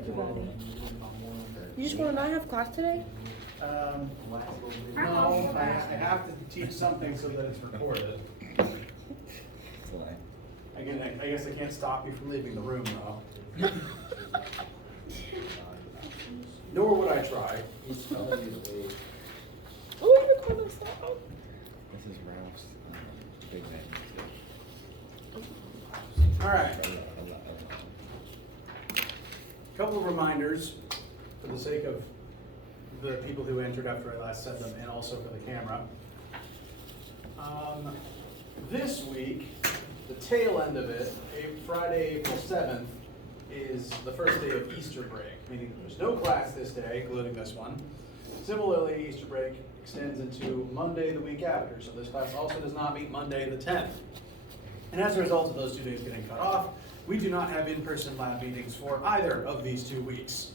everybody. You just want to not have class today? No, I have to teach something so that it's recorded. Again, I guess I can't stop you from leaving the room, though. Nor would I try. Oh, you're going to stop. This is Ralph's big man. All right. Couple of reminders for the sake of the people who entered after I last said them, and also for the camera. This week, the tail end of it, Friday, April 7th, is the first day of Easter break, meaning there's no class this day, including this one. Similarly, Easter break extends into Monday the week after, so this class also does not meet Monday the 10th. And as a result of those 2 days getting cut off, we do not have in-person lab meetings for either of these 2 weeks.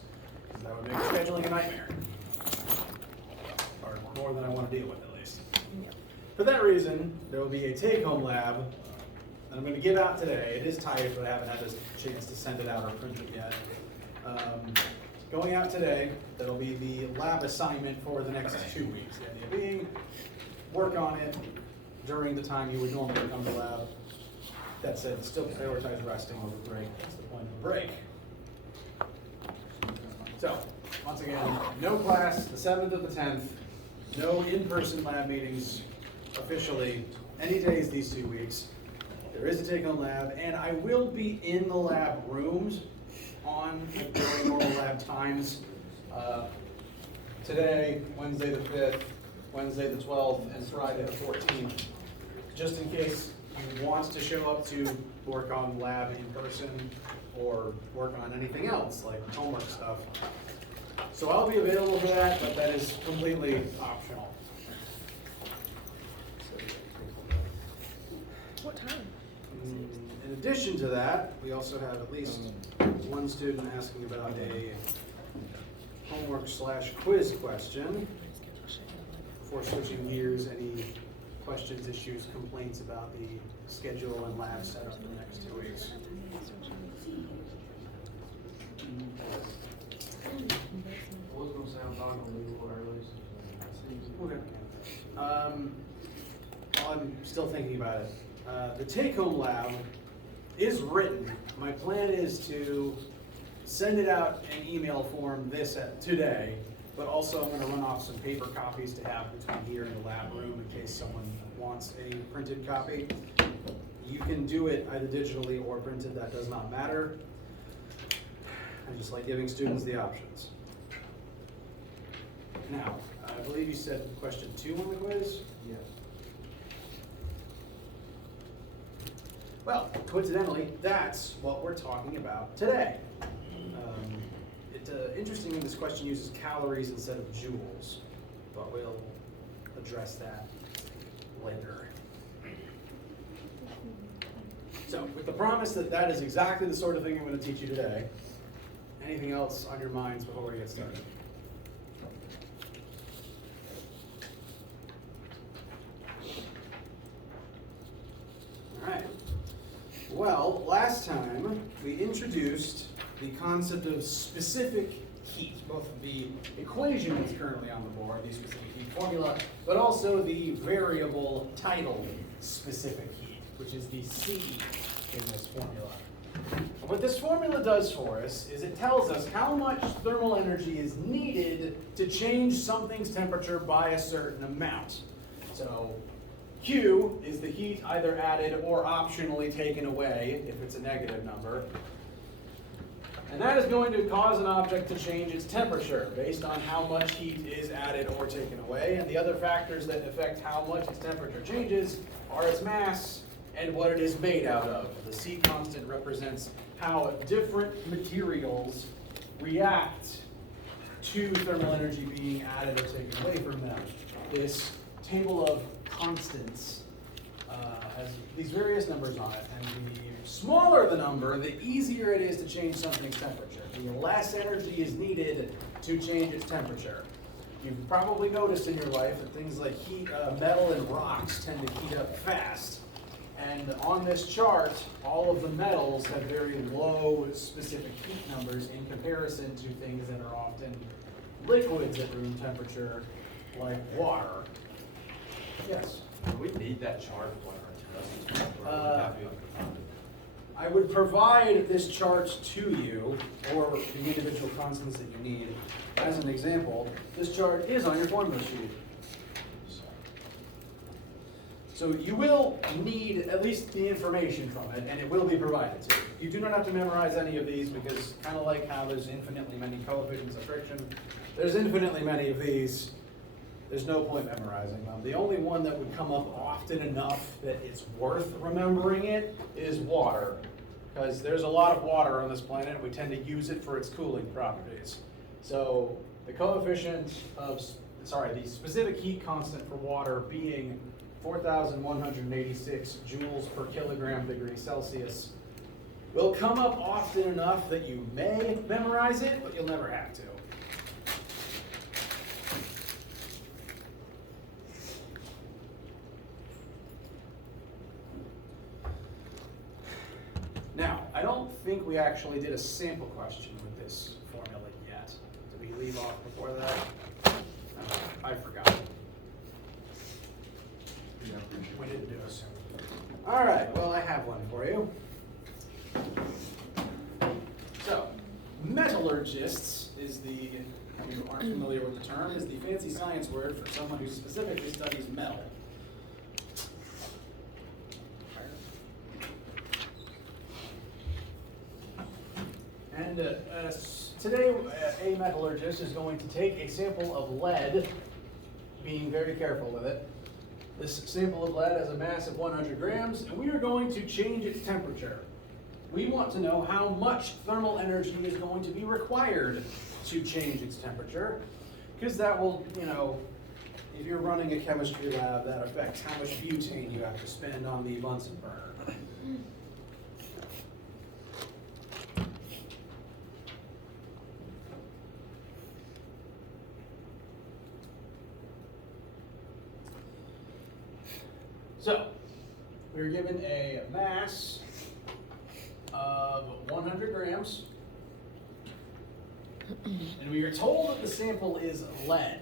That would make scheduling a nightmare. Or more than I want to deal with, at least. Yep. For that reason, there will be a take-home lab that I'm going to give out today. It is typed, but I haven't had a chance to send it out or print it yet. Going out today, that'll be the lab assignment for the next 2 weeks. The idea being, work on it during the time you would normally come to lab. That said, still prioritize resting over break. That's the point of the break. So, once again, no class the 7th or the 10th, no in-person lab meetings officially any days these 2 weeks. There is a take-home lab, and I will be in the lab rooms on during normal lab times. Today, Wednesday the 5th, Wednesday the 12th, and Friday the 14th. Just in case you want to show up to work on lab in person or work on anything else like homework stuff. So I'll be available for that, but that is completely optional. What time? In addition to that, we also have at least one student asking about a homework/quiz question. Before switching gears, any questions, issues, complaints about the schedule and lab setup for the next 2 weeks? Okay. Well, I'm still thinking about it. The take-home lab is written. My plan is to send it out in email form today, but also I'm going to run off some paper copies to have between here and the lab room in case someone wants a printed copy. You can do it either digitally or printed, that does not matter. I just like giving students the options. Now, I believe you said question 2 on the quiz? Yes. Well, coincidentally, that's what we're talking about today. Interestingly, this question uses calories instead of joules, but we'll address that later. So, with the promise that that is exactly the sort of thing I'm going to teach you today, anything else on your minds before we get started? All right. Well, last time we introduced the concept of specific heat, both the equation that's currently on the board, the specific heat formula, but also the variable title specific heat, which is the C in this formula. And what this formula does for us is it tells us how much thermal energy is needed to change something's temperature by a certain amount. So Q is the heat either added or optionally taken away if it's a negative number. And that is going to cause an object to change its temperature based on how much heat is added or taken away. And the other factors that affect how much its temperature changes are its mass and what it is made out of. The C constant represents how different materials react to thermal energy being added or taken away from them. This table of constants has these various numbers on it, and the smaller the number, the easier it is to change something's temperature. The less energy is needed to change its temperature. You've probably noticed in your life that things like metal and rocks tend to heat up fast. And on this chart, all of the metals have very low specific heat numbers in comparison to things that are often liquids at room temperature, like water. Yes? Do we need that chart for our test? Or would that be on the I would provide this chart to you, or the individual constants that you need. As an example, this chart is on your formula sheet. So you will need at least the information from it, and it will be provided to you. You do not have to memorize any of these because kind of like how there's infinitely many coefficients of friction, there's infinitely many of these. There's no point memorizing them. The only one that would come up often enough that it's worth remembering it is water. Because there's a lot of water on this planet, we tend to use it for its cooling properties. So the coefficient of, the specific heat constant for water being 4,186 joules per kilogram degree Celsius will come up often enough that you may memorize it, but you'll never have to. Now, I don't think we actually did a sample question with this formula yet. Did we leave off before that? I forgot. We didn't do a sample. All right, well, I have one for you. So, metallurgists is the, if you aren't familiar with the term, is the fancy science word for someone who specifically studies metal. And today, a metallurgist is going to take a sample of lead, being very careful with it. This sample of lead has a mass of 100 grams, and we are going to change its temperature. We want to know how much thermal energy is going to be required to change its temperature, because that will, if you're running a chemistry lab, that affects how much butane you have to spend on the Bunsen burner. So, we are given a mass of 100 grams, and we are told that the sample is lead.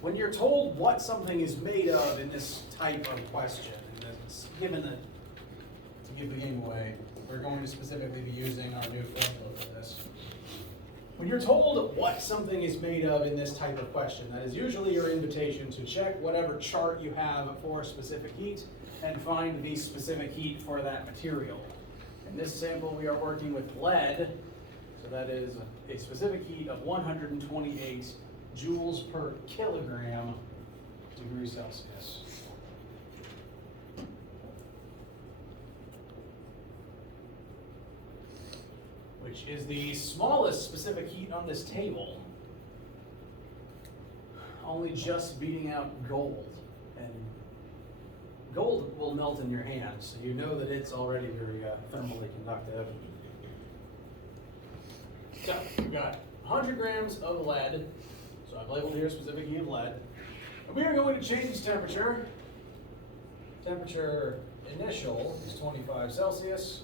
When you're told what something is made of in this type of question, and it's given that, to give the game away, we're going to specifically be using our new formula for this. When you're told what something is made of in this type of question, that is usually your invitation to check whatever chart you have for specific heat and find the specific heat for that material. In this sample, we are working with lead, so that is a specific heat of 128 joules per kilogram degree Celsius. Which is the smallest specific heat on this table, only just beating out gold. And gold will melt in your hands, so you know that it's already very thermally conductive. So we've got 100 grams of lead, so I've labeled here specific heat of lead. And we are going to change its temperature. Temperature initial is 25 Celsius,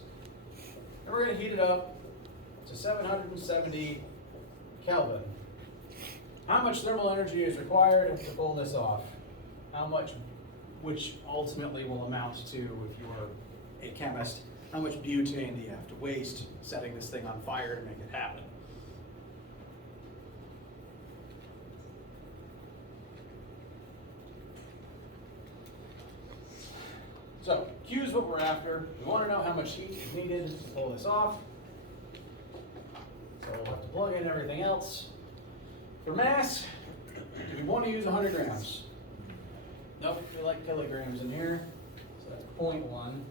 and we're going to heat it up to 770 Kelvin. How much thermal energy is required to pull this off? How much, which ultimately will amount to, if you're a chemist, how much butane do you have to waste setting this thing on fire to make it happen? So, Q is what we're after. We want to know how much heat is needed to pull this off. So we'll have to plug in everything else. For mass, we want to use 100 grams. Nope, we like kilograms in here. So that's 0.1.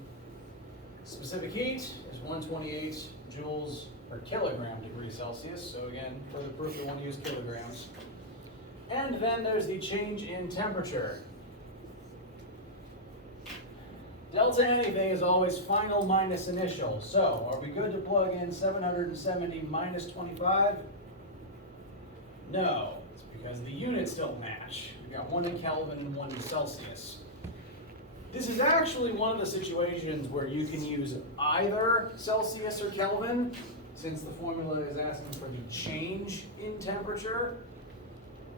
Specific heat is 128 joules per kilogram degree Celsius. So again, for the proof, we want to use kilograms. And then there's the change in temperature. Delta anything is always final minus initial. So, are we good to plug in 770 minus 25? No, it's because the units don't match. We got 1 in Kelvin and 1 in Celsius. This is actually one of the situations where you can use either Celsius or Kelvin, since the formula is asking for the change in temperature.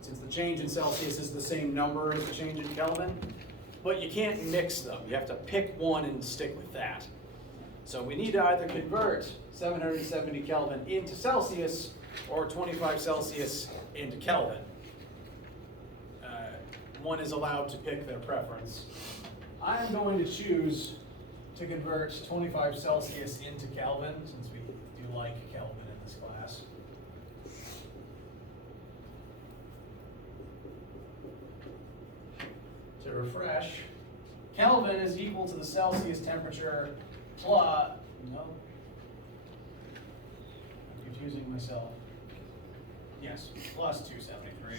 Since the change in Celsius is the same number as the change in Kelvin, but you can't mix them. You have to pick one and stick with that. So we need to either convert 770 Kelvin into Celsius or 25 Celsius into Kelvin. One is allowed to pick their preference. I'm going to choose to convert 25 Celsius into Kelvin, since we do like Kelvin in this class. To refresh, Kelvin is equal to the Celsius temperature plus, no, I'm confusing myself. Yes, plus 273.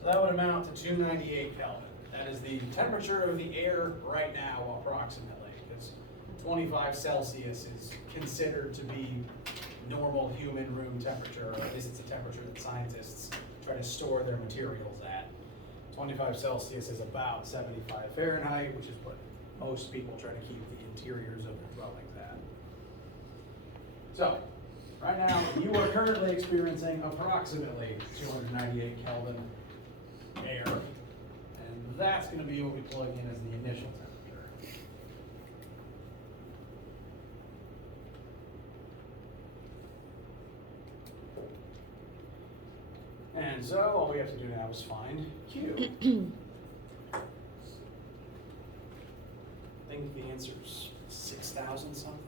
So that would amount to 298 Kelvin. That is the temperature of the air right now, approximately, because 25 Celsius is considered to be normal human room temperature, or at least it's a temperature that scientists try to store their materials at. 25 Celsius is about 75 Fahrenheit, which is what most people try to keep the interiors of their dwellings at. So, right now, you are currently experiencing approximately 298 Kelvin air, and that's going to be what we plug in as the initial temperature. And so all we have to do now is find Q. I think the answer is 6,000 something.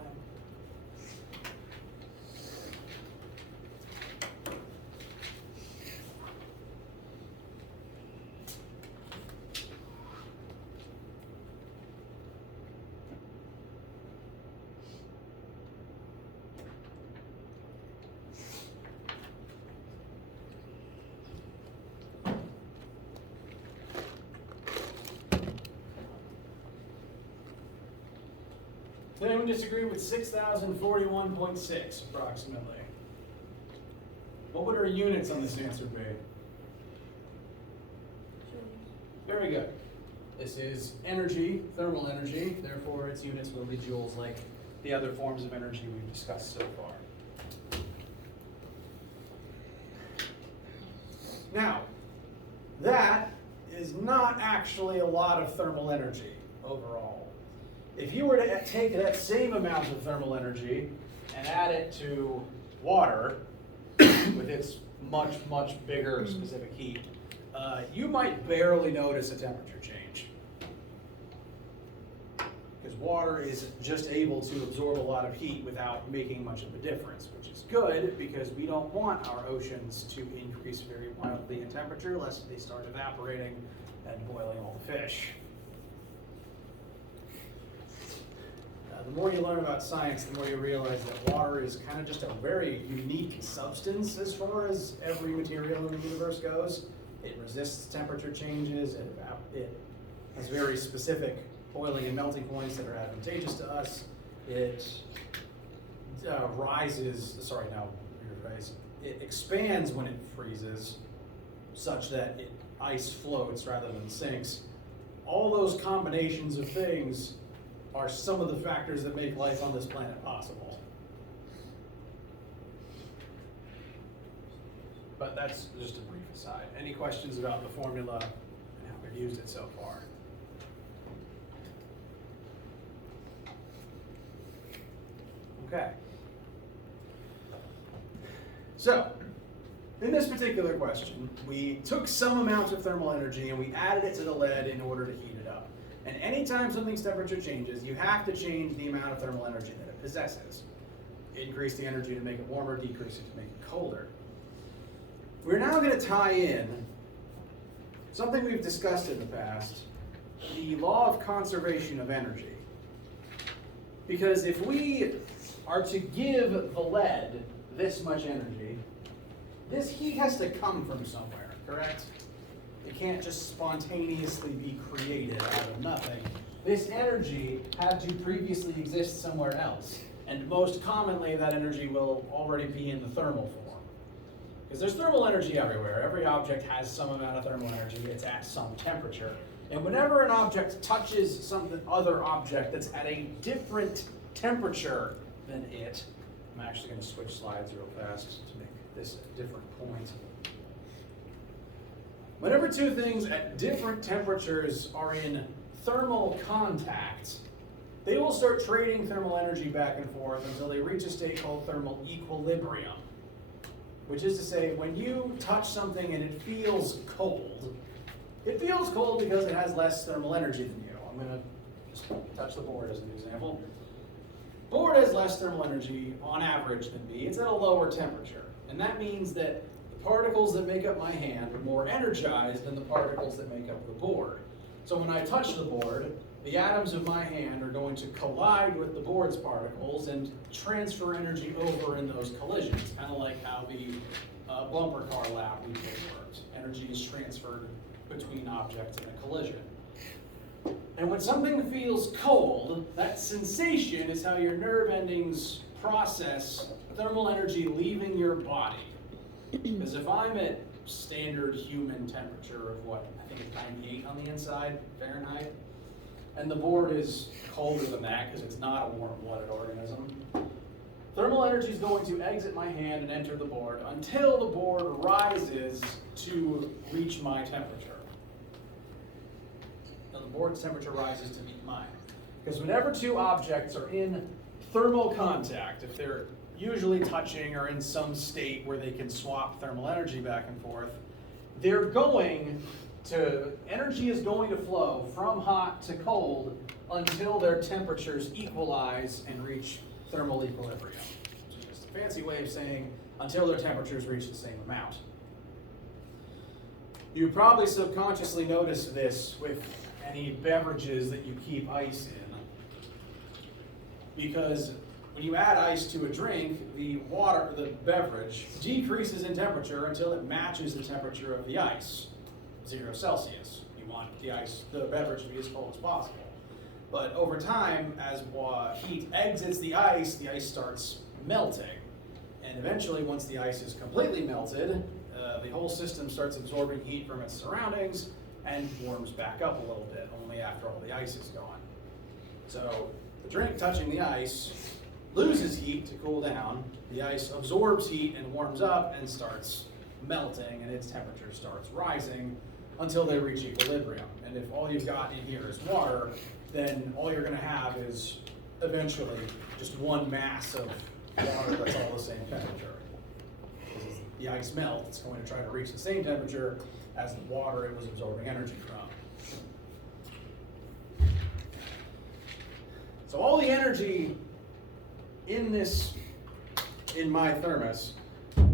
Does anyone disagree with 6,041.6 approximately? What would our units on this answer be? Very good. This is energy, thermal energy, therefore its units will be joules like the other forms of energy we've discussed so far. Now, that is not actually a lot of thermal energy overall. If you were to take that same amount of thermal energy and add it to water with its much, much bigger specific heat, you might barely notice a temperature change. Because water is just able to absorb a lot of heat without making much of a difference, which is good because we don't want our oceans to increase very wildly in temperature lest they start evaporating and boiling all the fish. The more you learn about science, the more you realize that water is kind of just a very unique substance as far as every material in the universe goes. It resists temperature changes, it has very specific boiling and melting points that are advantageous to us. It it expands when it freezes, such that ice floats rather than sinks. All those combinations of things are some of the factors that make life on this planet possible. But that's just a brief aside. Any questions about the formula and how we've used it so far? Okay. So, in this particular question, we took some amount of thermal energy and we added it to the lead in order to heat it up. And anytime something's temperature changes, you have to change the amount of thermal energy that it possesses. Increase the energy to make it warmer, decrease it to make it colder. We're now going to tie in something we've discussed in the past, the law of conservation of energy. Because if we are to give the lead this much energy, this heat has to come from somewhere, correct? It can't just spontaneously be created out of nothing. This energy had to previously exist somewhere else. And most commonly, that energy will already be in the thermal form. Because there's thermal energy everywhere. Every object has some amount of thermal energy. It's at some temperature. And whenever an object touches some other object that's at a different temperature than it, I'm actually going to switch slides real fast to make this a different point. Whenever two things at different temperatures are in thermal contact, they will start trading thermal energy back and forth until they reach a state called thermal equilibrium. Which is to say, when you touch something and it feels cold because it has less thermal energy than you. I'm going to just touch the board as an example. Board has less thermal energy on average than me. It's at a lower temperature. And that means that the particles that make up my hand are more energized than the particles that make up the board. So when I touch the board, the atoms of my hand are going to collide with the board's particles and transfer energy over in those collisions, kind of like how the bumper car lap we did worked. Energy is transferred between objects in a collision. And when something feels cold, that sensation is how your nerve endings process thermal energy leaving your body. Because if I'm at standard human temperature of what, I think it's 98 on the inside, Fahrenheit, and the board is colder than that because it's not a warm-blooded organism, thermal energy is going to exit my hand and enter the board until the board rises to reach my temperature. Now the board's temperature rises to meet mine. Because whenever two objects are in thermal contact, if they're usually touching or in some state where they can swap thermal energy back and forth, energy is going to flow from hot to cold until their temperatures equalize and reach thermal equilibrium. Which is just a fancy way of saying until their temperatures reach the same amount. You probably subconsciously notice this with any beverages that you keep ice in. Because when you add ice to a drink, the beverage, decreases in temperature until it matches the temperature of the ice, 0 Celsius. You want the beverage to be as cold as possible. But over time, as heat exits the ice starts melting. And eventually, once the ice is completely melted, the whole system starts absorbing heat from its surroundings and warms back up a little bit, only after all the ice is gone. So the drink touching the ice loses heat to cool down, the ice absorbs heat and warms up and starts melting, and its temperature starts rising until they reach equilibrium. And if all you've got in here is water, then all you're going to have is eventually just one mass of water that's all the same temperature. As the ice melts, it's going to try to reach the same temperature as the water it was absorbing energy from. So all the energy in my thermos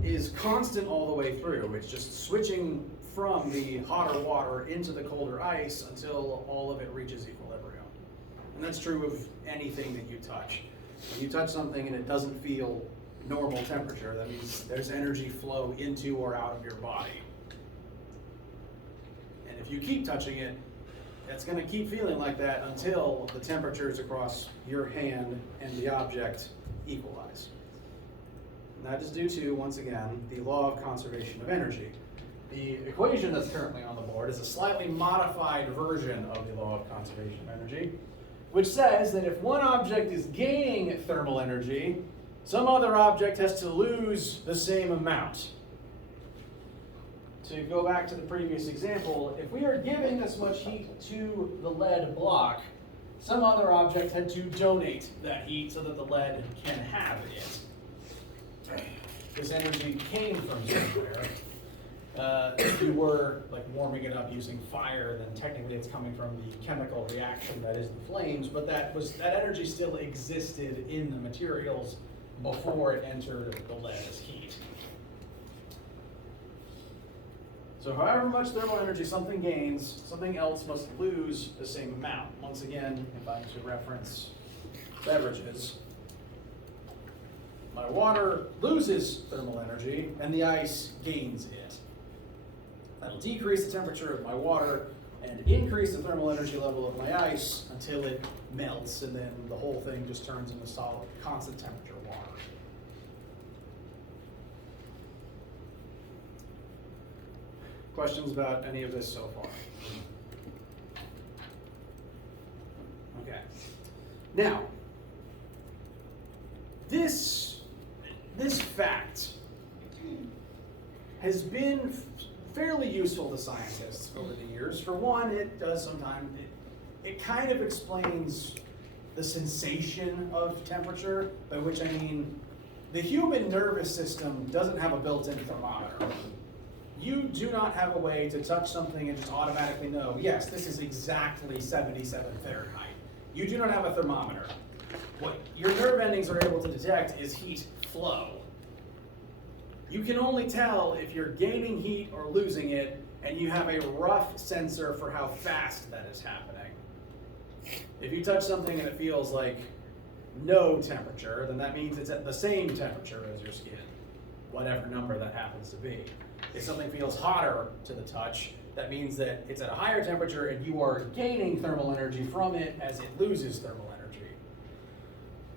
is constant all the way through. It's just switching from the hotter water into the colder ice until all of it reaches equilibrium. And that's true of anything that you touch. When you touch something and it doesn't feel normal temperature, that means there's energy flow into or out of your body. And if you keep touching it, it's going to keep feeling like that until the temperatures across your hand and the object equalize. And that is due to, once again, the law of conservation of energy. The equation that's currently on the board is a slightly modified version of the law of conservation of energy, which says that if one object is gaining thermal energy, some other object has to lose the same amount. To go back to the previous example, if we are giving this much heat to the lead block, some other object had to donate that heat so that the lead can have it. This energy came from somewhere. If you were warming it up using fire, then technically it's coming from the chemical reaction that is the flames, but that energy still existed in the materials before it entered the lead as heat. So however much thermal energy something gains, something else must lose the same amount. Once again, if I'm to reference beverages, my water loses thermal energy and the ice gains it. That'll decrease the temperature of my water and increase the thermal energy level of my ice until it melts, and then the whole thing just turns into solid, constant temperature water. Questions about any of this so far? Okay. Now, this fact has been fairly useful to scientists over the years. For one, it does sometimes, it kind of explains the sensation of temperature, by which I mean the human nervous system doesn't have a built-in thermometer. You do not have a way to touch something and just automatically know, yes, this is exactly 77 Fahrenheit. You do not have a thermometer. What your nerve endings are able to detect is heat flow. You can only tell if you're gaining heat or losing it, and you have a rough sensor for how fast that is happening. If you touch something and it feels like no temperature, then that means it's at the same temperature as your skin, whatever number that happens to be. If something feels hotter to the touch, that means that it's at a higher temperature and you are gaining thermal energy from it as it loses thermal energy.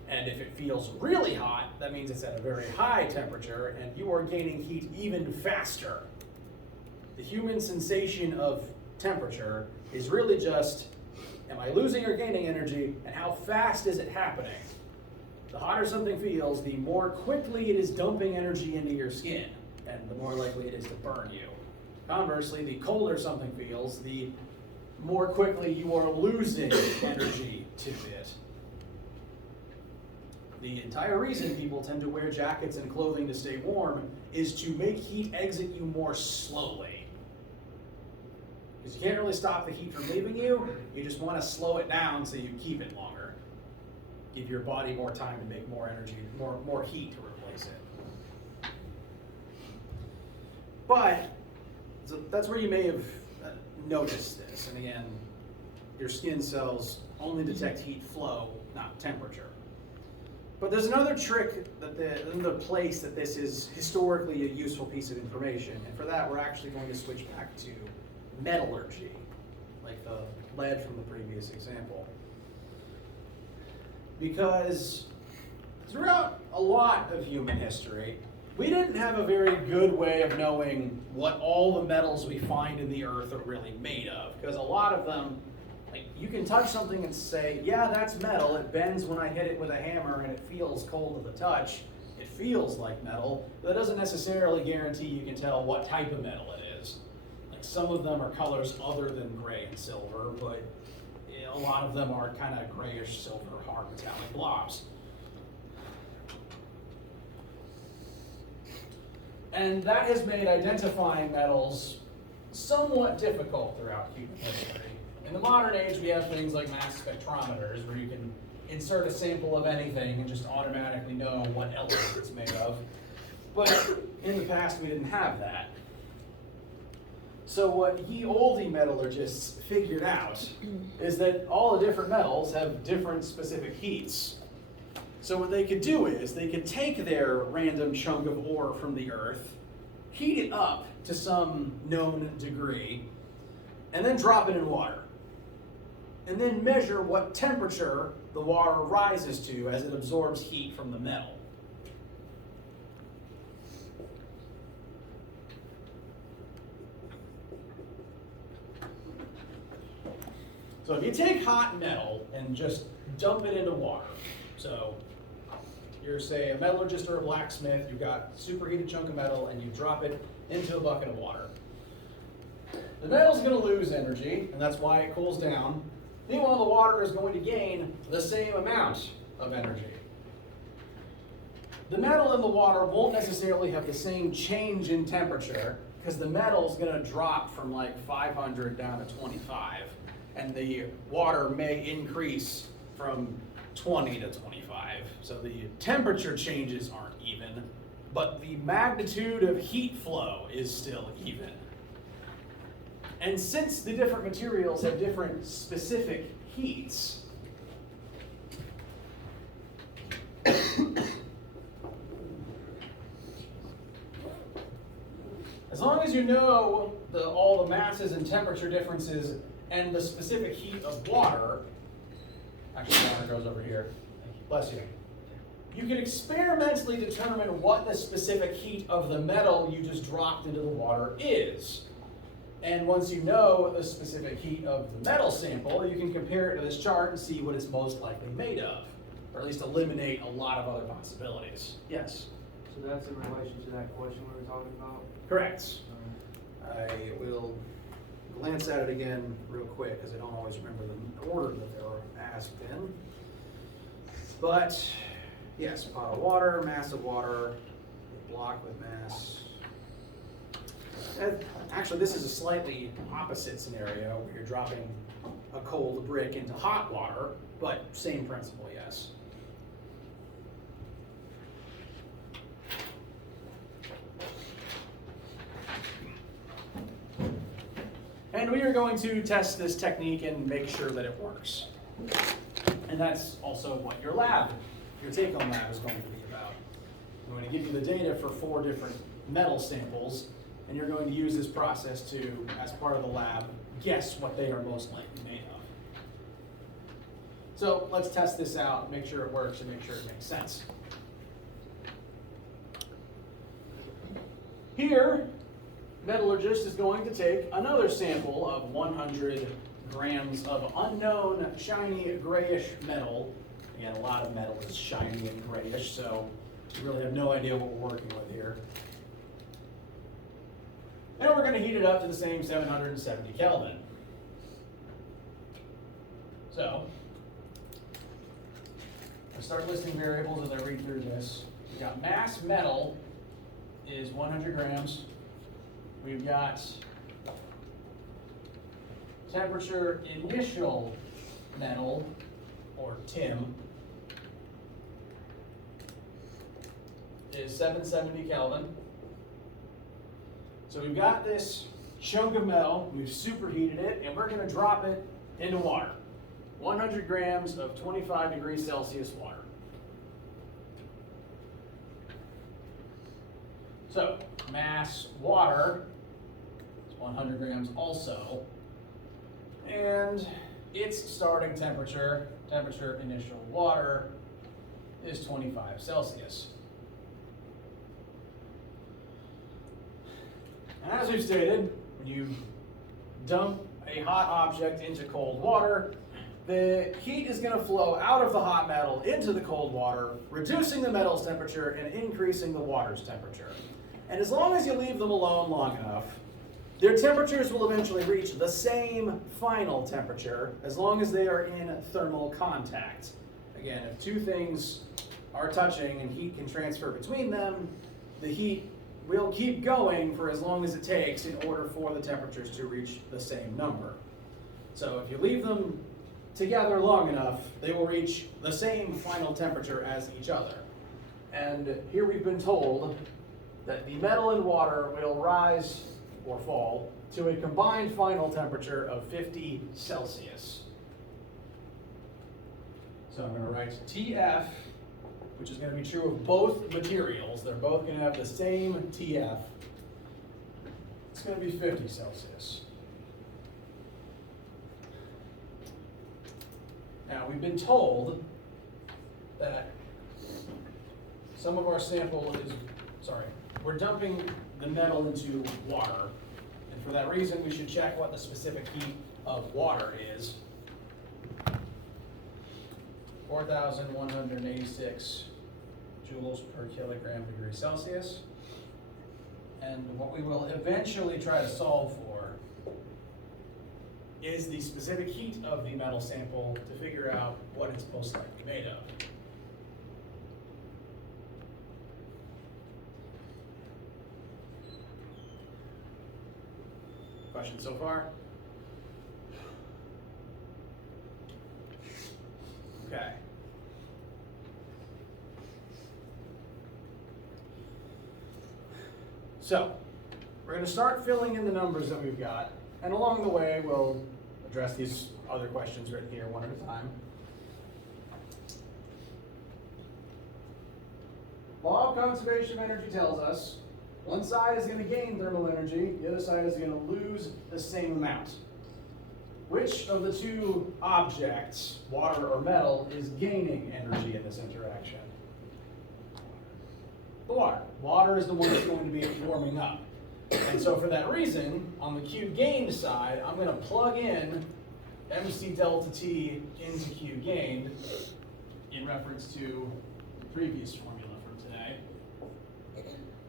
And if it feels really hot, that means it's at a very high temperature and you are gaining heat even faster. The human sensation of temperature is really just, am I losing or gaining energy, and how fast is it happening? The hotter something feels, the more quickly it is dumping energy into your skin, and the more likely it is to burn you. Conversely, the colder something feels, the more quickly you are losing energy to it. The entire reason people tend to wear jackets and clothing to stay warm is to make heat exit you more slowly. Because you can't really stop the heat from leaving you, you just want to slow it down so you keep it longer. Give your body more time to make more energy, more heat to replace it. But, so that's where you may have noticed this. And again, your skin cells only detect heat flow, not temperature. But there's another trick, another place that this is historically a useful piece of information. And for that, we're actually going to switch back to metallurgy, like the lead from the previous example. Because throughout a lot of human history, we didn't have a very good way of knowing what all the metals we find in the earth are really made of. Because a lot of them, like, you can touch something and say, yeah, that's metal. It bends when I hit it with a hammer and it feels cold to the touch. It feels like metal. But that doesn't necessarily guarantee you can tell what type of metal it is. Like, some of them are colors other than gray and silver, but a lot of them are kind of grayish silver, hard metallic blobs. And that has made identifying metals somewhat difficult throughout human history. In the modern age, we have things like mass spectrometers, where you can insert a sample of anything and just automatically know what element it's made of. But in the past, we didn't have that. So what ye olde metallurgists figured out is that all the different metals have different specific heats. So what they could do is they could take their random chunk of ore from the earth, heat it up to some known degree, and then drop it in water. And then measure what temperature the water rises to as it absorbs heat from the metal. So if you take hot metal and just dump it into water, so you're, say, a metallurgist or a blacksmith, you've got a superheated chunk of metal and you drop it into a bucket of water. The metal's going to lose energy, and that's why it cools down. Meanwhile, the water is going to gain the same amount of energy. The metal in the water won't necessarily have the same change in temperature, because the metal's going to drop from like 500 down to 25, and the water may increase from 20 to 25. So the temperature changes aren't even, but the magnitude of heat flow is still even. And since the different materials have different specific heats, as long as as you know all the masses and temperature differences and the specific heat of water, actually water goes over here, bless you. You can experimentally determine what the specific heat of the metal you just dropped into the water is. And once you know the specific heat of the metal sample, you can compare it to this chart and see what it's most likely made of, or at least eliminate a lot of other possibilities. Yes? So that's in relation to that question we were talking about? Correct. I will glance at it again real quick because I don't always remember the order that they were asked in. But yes, pot of water, mass of water, block with mass. Actually, this is a slightly opposite scenario where you're dropping a cold brick into hot water, but same principle, yes. And we are going to test this technique and make sure that it works. And that's also what your take-home lab is going to be about. I'm going to give you the data for 4 different metal samples, and you're going to use this process to, as part of the lab, guess what they are most likely made of. So let's test this out, make sure it works, and make sure it makes sense. Here, metallurgist is going to take another sample of 100 grams of unknown shiny grayish metal. Again, a lot of metal is shiny and grayish, so you really have no idea what we're working with here. And we're going to heat it up to the same 770 Kelvin. So, I'll start listing variables as I read through this. We've got mass metal is 100 grams. We've got temperature initial metal, or TIM, is 770 Kelvin. So we've got this chunk of metal, we've superheated it, and we're going to drop it into water. 100 grams of 25 degrees Celsius water. So, mass water is 100 grams also. And its starting temperature, initial water, is 25 Celsius. And as we've stated, when you dump a hot object into cold water, the heat is going to flow out of the hot metal into the cold water, reducing the metal's temperature and increasing the water's temperature. And as long as you leave them alone long enough, their temperatures will eventually reach the same final temperature as long as they are in thermal contact. Again, if 2 things are touching and heat can transfer between them, the heat will keep going for as long as it takes in order for the temperatures to reach the same number. So if you leave them together long enough, they will reach the same final temperature as each other. And here we've been told that the metal and water will rise or fall to a combined final temperature of 50 Celsius. So I'm going to write TF, which is going to be true of both materials. They're both going to have the same TF. It's going to be 50 Celsius. Now, we've been told that some of our sample is, we're dumping the metal into water. And for that reason, we should check what the specific heat of water is. 4,186 joules per kilogram degree Celsius. And what we will eventually try to solve for is the specific heat of the metal sample to figure out what it's most likely made of. Questions so far? Okay. So, we're going to start filling in the numbers that we've got, and along the way we'll address these other questions written here one at a time. Law of conservation of energy tells us One side is going to gain thermal energy, the other side is going to lose the same amount. Which of the two objects, water or metal, is gaining energy in this interaction? The water. Water is the one that's going to be warming up. And so for that reason, on the Q gained side, I'm going to plug in MC delta T into Q gained in reference to the previous formula from today.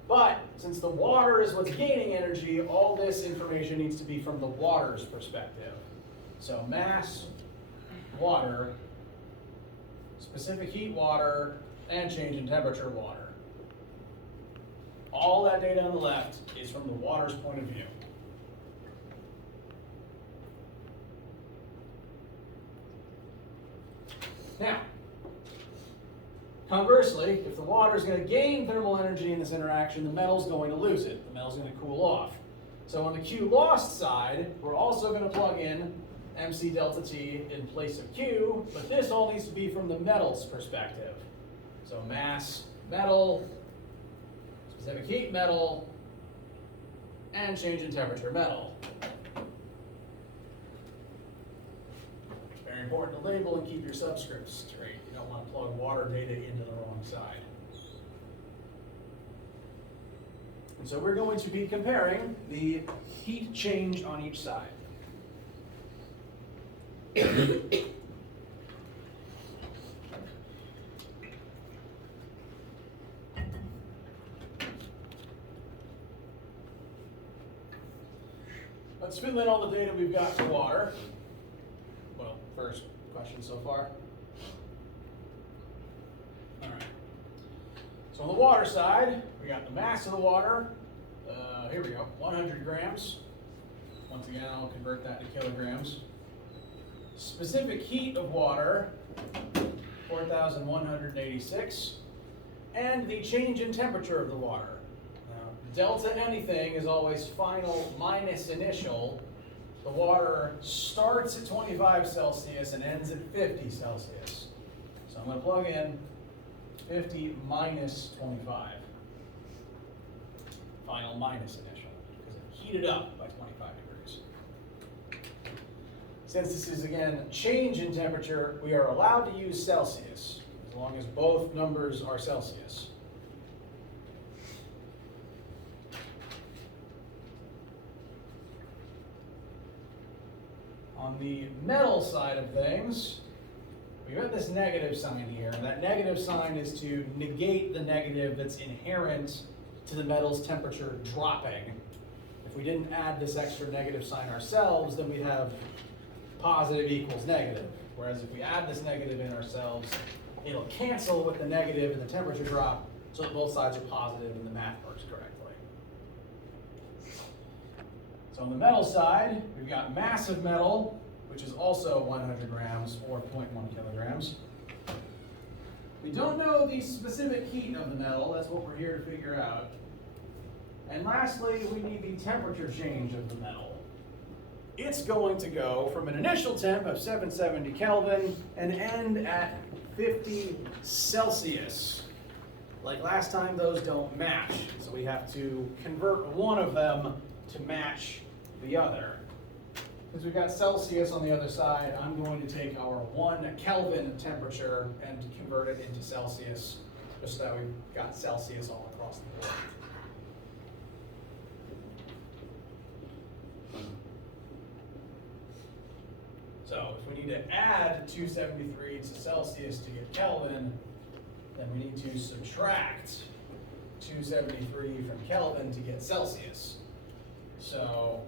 But since the water is what's gaining energy, all this information needs to be from the water's perspective. So mass, water, specific heat water, and change in temperature water. All that data on the left is from the water's point of view. Now, conversely, if the water is going to gain thermal energy in this interaction, the metal's going to lose it. The metal's going to cool off. So on the Q lost side, we're also going to plug in MC delta T in place of Q, but this all needs to be from the metal's perspective. So mass, metal, specific heat metal, and change in temperature metal. It's very important to label and keep your subscripts straight. You don't want to plug water data into the wrong side. And so we're going to be comparing the heat change on each side. Let's fill in all the data we've got for water. Well, first question so far. All right. So on the water side, we got the mass of the water. Here we go, 100 grams. Once again, I'll convert that to kilograms. Specific heat of water, 4,186. And the change in temperature of the water. Delta anything is always final minus initial. The water starts at 25 Celsius and ends at 50 Celsius. So I'm going to plug in 50 minus 25. Final minus initial, because it heated up by 25 degrees. Since this is, again, change in temperature, we are allowed to use Celsius, as long as both numbers are Celsius. On the metal side of things, we've got this negative sign here, and that negative sign is to negate the negative that's inherent to the metal's temperature dropping. If we didn't add this extra negative sign ourselves, then we'd have positive equals negative. Whereas if we add this negative in ourselves, it'll cancel with the negative and the temperature drop, so that both sides are positive and the math works correctly. So on the metal side, we've got massive metal, which is also 100 grams or 0.1 kilograms. We don't know the specific heat of the metal, that's what we're here to figure out. And lastly, we need the temperature change of the metal. It's going to go from an initial temp of 770 Kelvin and end at 50 Celsius. Like last time, those don't match, so we have to convert one of them to match the other. Because we've got Celsius on the other side, I'm going to take our 1 Kelvin temperature and convert it into Celsius, just so that we've got Celsius all across the board. So if we need to add 273 to Celsius to get Kelvin, then we need to subtract 273 from Kelvin to get Celsius. So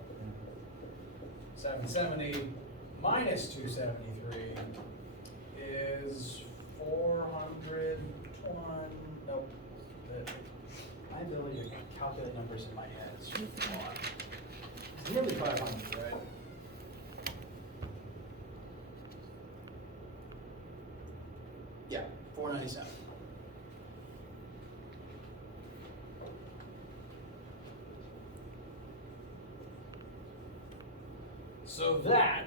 770 minus 273 is 420, nope. My ability to calculate numbers in my head is flawed. It's nearly 500, right? Yeah, 497. So that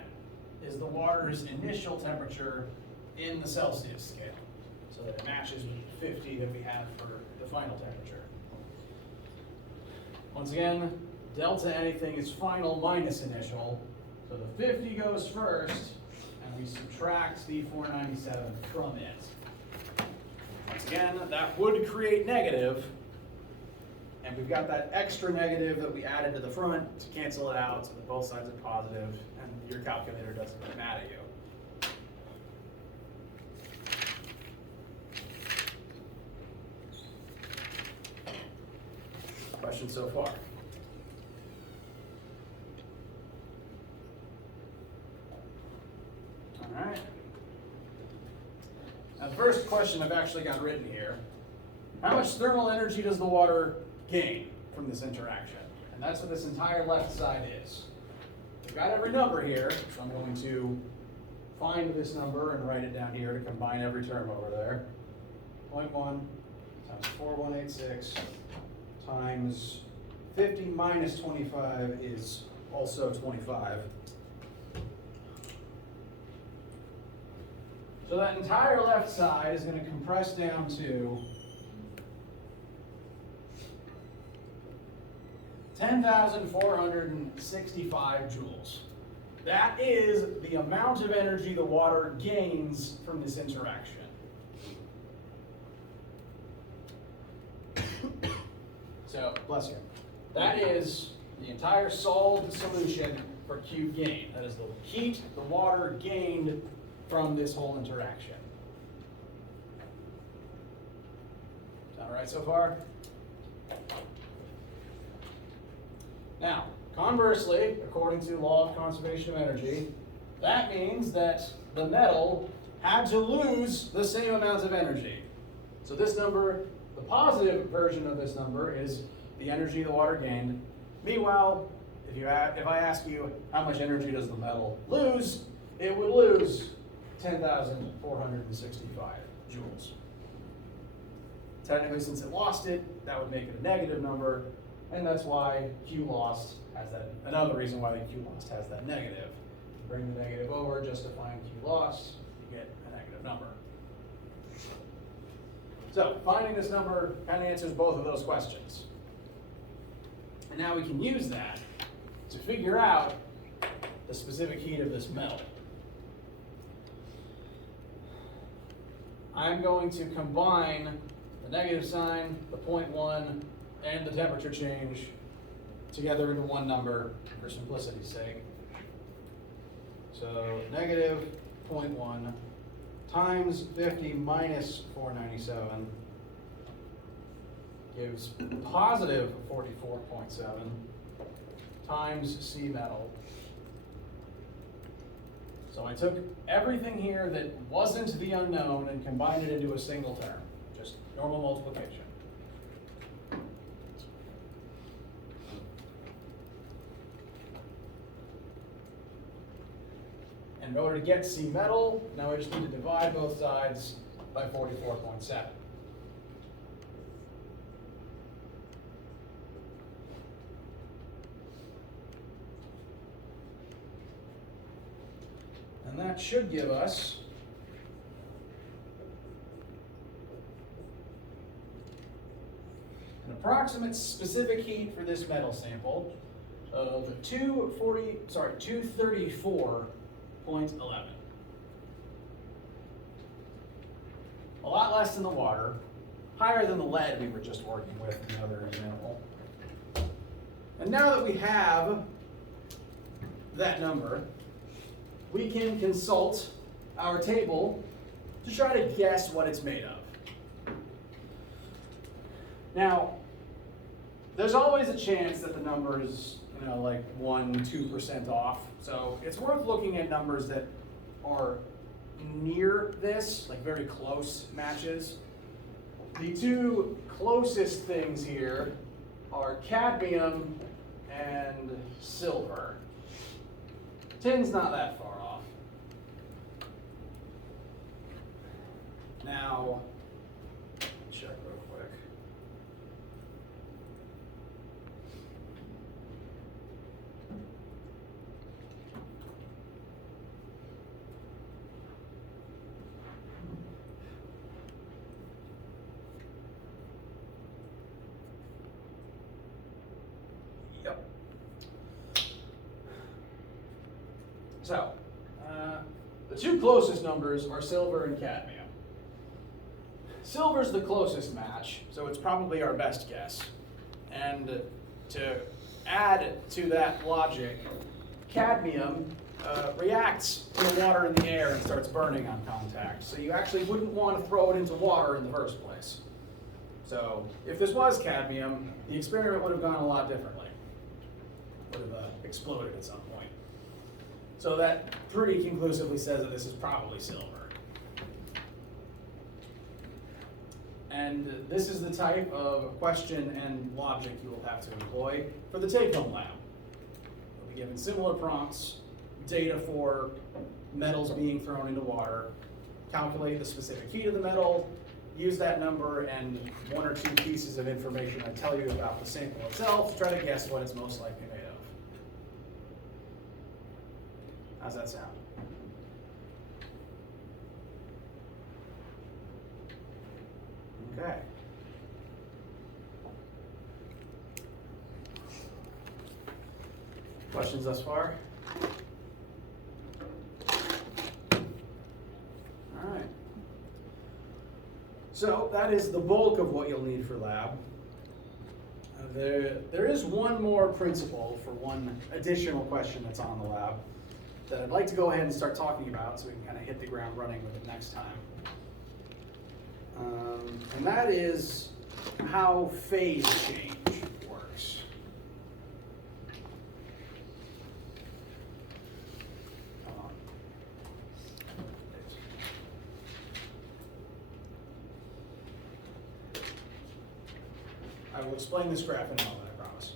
is the water's initial temperature in the Celsius scale, so that it matches with the 50 that we have for the final temperature. Once again, delta anything is final minus initial. So the 50 goes first, and we subtract the 497 from it. Once again, that would create negative, and we've got that extra negative that we added to the front to cancel it out so that both sides are positive, and your calculator doesn't get mad at you. Questions so far? All right. Now, the first question I've actually got written here, how much thermal energy does the water gain from this interaction? And that's what this entire left side is. We've got every number here, so I'm going to find this number and write it down here to combine every term over there. 0.1 times 4186 times 50 minus 25 is also 25. So that entire left side is going to compress down to 10,465 joules. That is the amount of energy the water gains from this interaction. So, bless you. That is the entire solved solution for Q gain. That is the heat the water gained from this whole interaction. Sound right so far? Now, conversely, according to law of conservation of energy, that means that the metal had to lose the same amount of energy. So this number, the positive version of this number, is the energy the water gained. Meanwhile, if I ask you how much energy does the metal lose, it would lose 10,465 joules. Technically, since it lost it, that would make it a negative number, and that's why Q lost has that. Another reason why the Q lost has that negative. Bring the negative over, just to find Q lost, you get a negative number. So finding this number kind of answers both of those questions. And now we can use that to figure out the specific heat of this metal. I'm going to combine the negative sign, the 0.1, and the temperature change together into one number for simplicity's sake. So negative 0.1 times 50 minus 497 gives positive 44.7 times C metal. So I took everything here that wasn't the unknown and combined it into a single term, just normal multiplication. And in order to get C metal, now I just need to divide both sides by 44.7. And that should give us an approximate specific heat for this metal sample of 234.11. A lot less than the water, higher than the lead we were just working with in the other example. And now that we have that number, we can consult our table to try to guess what it's made of. Now, there's always a chance that the number is, like 1-2% off. So it's worth looking at numbers that are near this, like very close matches. The two closest things here are cadmium and silver. Tin's not that far off. Now, check real quick. So, the two closest numbers are silver and cadmium. Silver's the closest match, so it's probably our best guess. And to add to that logic, cadmium reacts to the water in the air and starts burning on contact. So you actually wouldn't want to throw it into water in the first place. So if this was cadmium, the experiment would have gone a lot differently. Would have exploded at some point. So that pretty conclusively says that this is probably silver. And this is the type of question and logic you will have to employ for the take-home lab. You'll be given similar prompts, data for metals being thrown into water, calculate the specific heat of the metal, use that number and one or two pieces of information I tell you about the sample itself, try to guess what it's most likely made of. How's that sound? Okay. Questions thus far? All right. So that is the bulk of what you'll need for lab. There is one more principle for one additional question that's on the lab that I'd like to go ahead and start talking about so we can kind of hit the ground running with it next time. And that is how phase change works. I will explain this graph in a moment, I promise.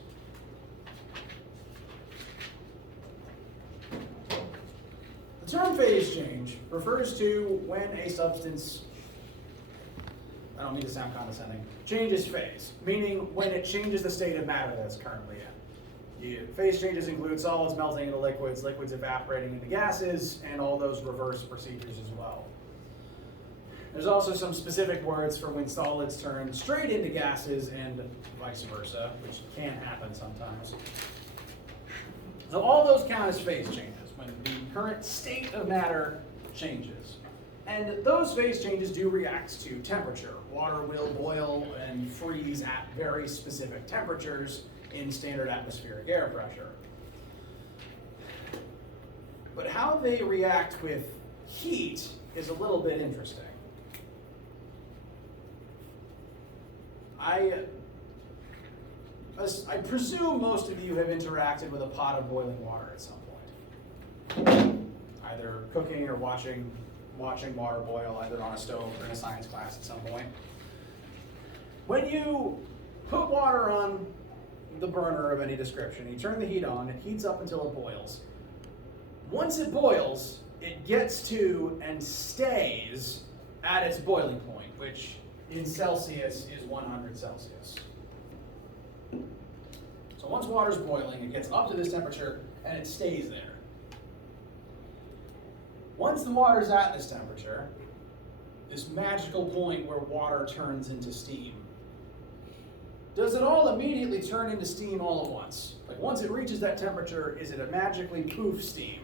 The term phase change refers to when a substance, I don't mean to sound condescending, changes phase, meaning when it changes the state of matter that it's currently in. Phase changes include solids melting into liquids, liquids evaporating into gases, and all those reverse procedures as well. There's also some specific words for when solids turn straight into gases and vice versa, which can happen sometimes. So all those count as phase changes, when the current state of matter changes. And those phase changes do react to temperature. Water will boil and freeze at very specific temperatures in standard atmospheric air pressure. But how they react with heat is a little bit interesting. I presume most of you have interacted with a pot of boiling water at some point. Either cooking or watching water boil, either on a stove or in a science class at some point. When you put water on the burner of any description, you turn the heat on, it heats up until it boils. Once it boils, it gets to and stays at its boiling point, which in Celsius is 100 Celsius. So once water's boiling, it gets up to this temperature and it stays there. Once the water's at this temperature, this magical point where water turns into steam, does it all immediately turn into steam all at once? Like once it reaches that temperature, is it a magically poof steam?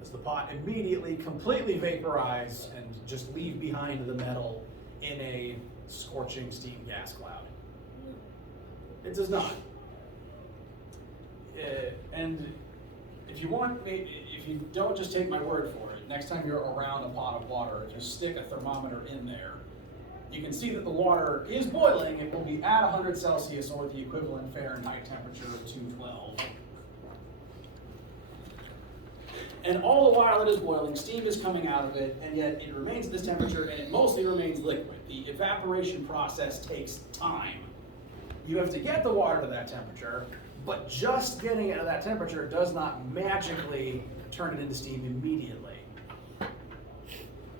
Does the pot immediately completely vaporize and just leave behind the metal in a scorching steam gas cloud? It does not. And if you don't just take my word for it, next time you're around a pot of water, just stick a thermometer in there. You can see that the water is boiling. It will be at 100 Celsius or the equivalent Fahrenheit temperature of 212. And all the while it is boiling, steam is coming out of it, and yet it remains at this temperature, and it mostly remains liquid. The evaporation process takes time. You have to get the water to that temperature, but just getting it to that temperature does not magically turn it into steam immediately.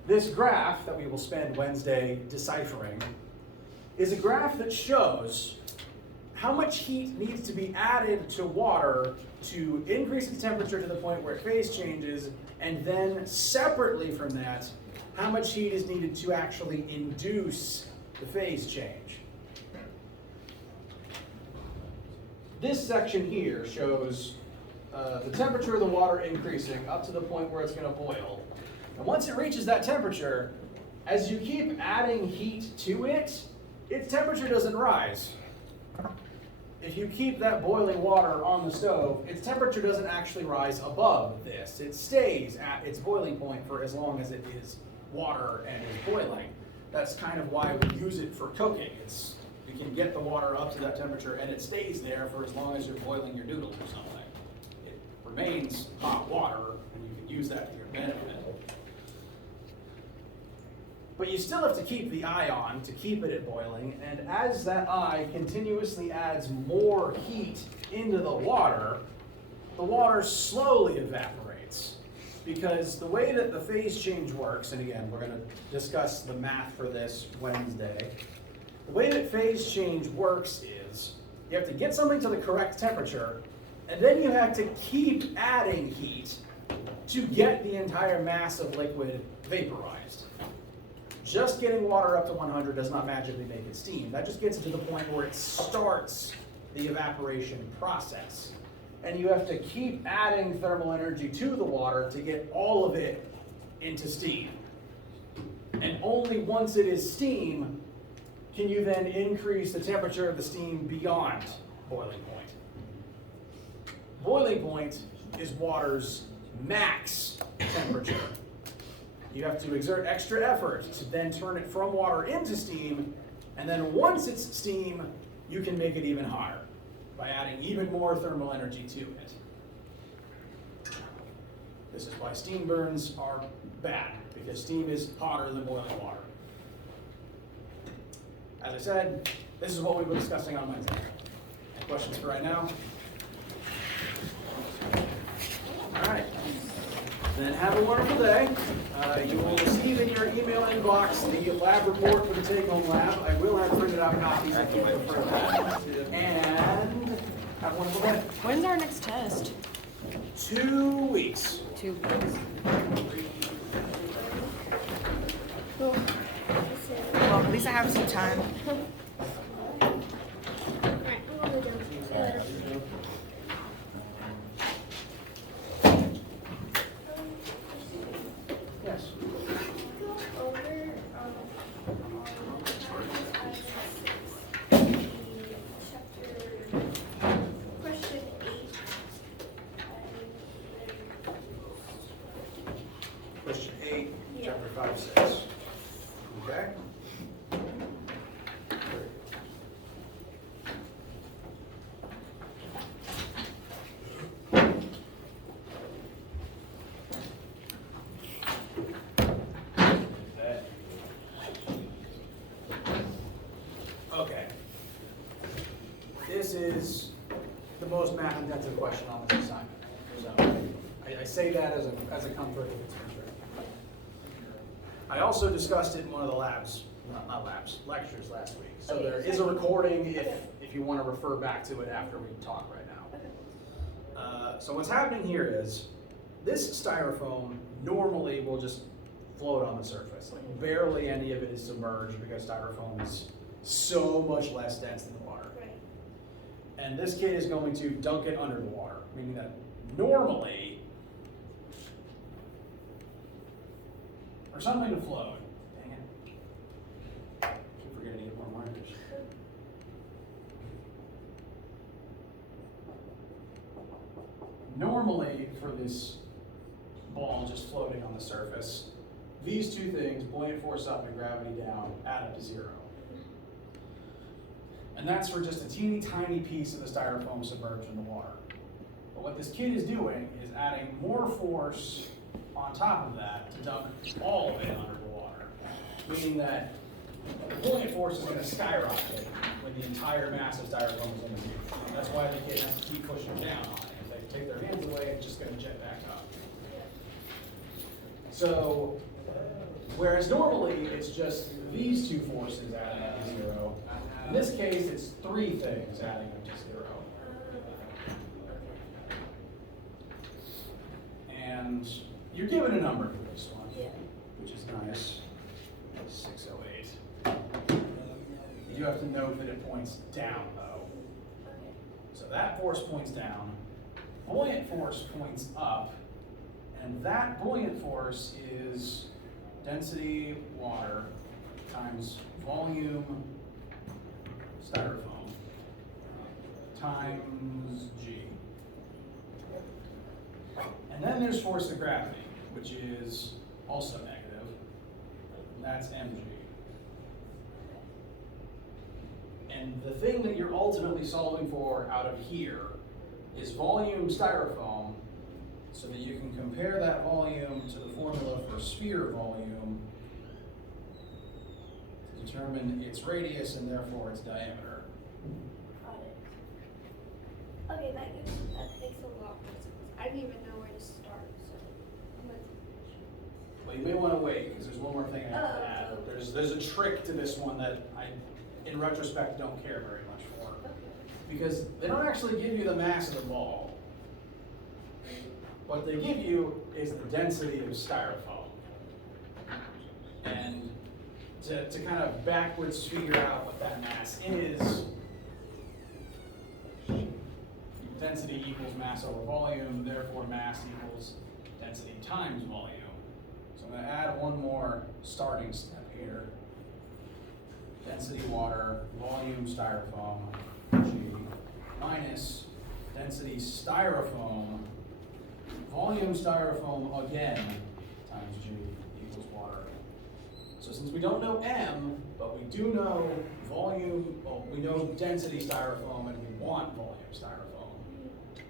This graph that we will spend Wednesday deciphering is a graph that shows how much heat needs to be added to water to increase its temperature to the point where it phase changes, and then separately from that, how much heat is needed to actually induce the phase change. this section here shows the temperature of the water increasing up to the point where it's going to boil. And once it reaches that temperature, as you keep adding heat to it, its temperature doesn't rise. If you keep that boiling water on the stove, its temperature doesn't actually rise above this. It stays at its boiling point for as long as it is water and is boiling. That's kind of why we use it for cooking. You can get the water up to that temperature and it stays there for as long as you're boiling your noodles or something. It remains hot water and you can use that to your benefit. But you still have to keep the eye on to keep it at boiling, and as that eye continuously adds more heat into the water slowly evaporates. Because the way that the phase change works, and again, we're going to discuss the math for this Wednesday, the way that phase change works is you have to get something to the correct temperature, and then you have to keep adding heat to get the entire mass of liquid vaporized. Just getting water up to 100 does not magically make it steam. That just gets it to the point where it starts the evaporation process. And you have to keep adding thermal energy to the water to get all of it into steam. And only once it is steam can you then increase the temperature of the steam beyond boiling point. Boiling point is water's max temperature. You have to exert extra effort to then turn it from water into steam, and then once it's steam, you can make it even hotter by adding even more thermal energy to it. This is why steam burns are bad, because steam is hotter than boiling water. As I said, this is what we were discussing on Wednesday. Any questions for right now? All right. Then have a wonderful day. You will receive in your email inbox the lab report for the take-home lab. I will have printed out copies if you prefer that. And have a wonderful day. When's our next test? 2 weeks. 2 weeks. Well, at least I have some time. Yes. Question 8, chapter 5, 6. Okay? Okay. This is the most math-intensive question on this assignment. So I say that as a comfort if it's for sure. I also discussed it in one of the lectures last week. So there is a recording if you want to refer back to it after we talk right now. So what's happening here is this styrofoam normally will just float on the surface. Like barely any of it is submerged because styrofoam is so much less dense than water. Right. And this kid is going to dunk it under the water, meaning that normally, for something to float, dang it, keep forgetting to get more markers. Normally, for this ball just floating on the surface, these two things, buoyant force up and gravity down, add up to 0. And that's for just a teeny tiny piece of the styrofoam submerged in the water. But what this kid is doing is adding more force on top of that to dunk all of it under the water. Meaning that the buoyant force is going to skyrocket when the entire mass of styrofoam is in the view. That's why the kid has to keep pushing down on it. If they take their hands away, it's just going to jet back up. So, whereas normally it's just these two forces adding up to 0, in this case it's 3 things adding up to 0. And you're given a number for this one, which is nice, 608. You do have to note that it points down though. So that force points down, buoyant force points up, and that buoyant force is density water times volume styrofoam times G. And then there's force of gravity, which is also negative, and that's mg. And the thing that you're ultimately solving for out of here is volume styrofoam, so that you can compare that volume to the formula for sphere volume to determine its radius and therefore its diameter. Got it. Okay, that makes a lot more sense. I didn't even know where to start, so I'm gonna. Well, you may want to wait, because there's one more thing I have to add. There's a trick to this one that I, in retrospect, don't care very much for. Okay. Because they don't actually give you the mass of the ball. What they give you is the density of styrofoam. And to kind of backwards figure out what that mass is, density equals mass over volume, therefore mass equals density times volume. So I'm going to add one more starting step here. Density water, volume styrofoam, G, minus density styrofoam, volume styrofoam again, times G equals water. So since we don't know M, but we do know volume, well, we know density styrofoam and we want volume styrofoam,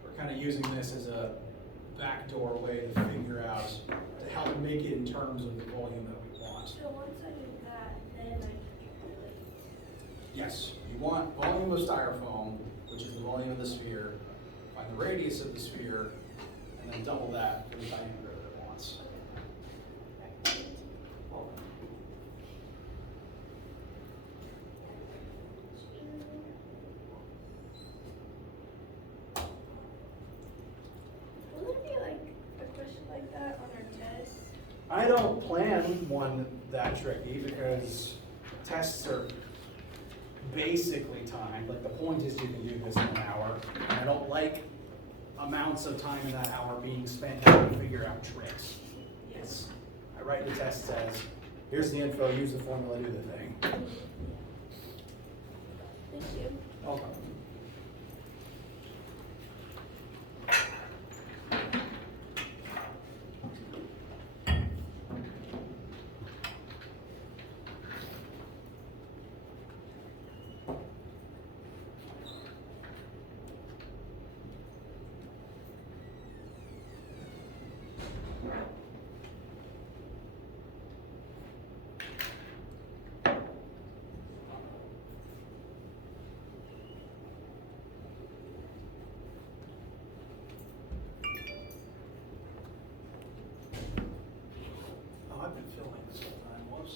we're kind of using this as a backdoor way to figure out, to help make it in terms of the volume that we want. So once I do that, then I can calculate. Yes, you want volume of styrofoam, which is the volume of the sphere, find the radius of the sphere, and then double that for the diameter that it wants. Will there be like a question like that on our test? I don't plan one that tricky because tests are basically timed. Like the point is you can do this in an hour. And I don't like amounts of time in that hour being spent trying to figure out tricks. It's, I write the test says, here's the info, use the formula, do the thing. Thank you. Welcome. Oh, I've been filming this whole time, whoops.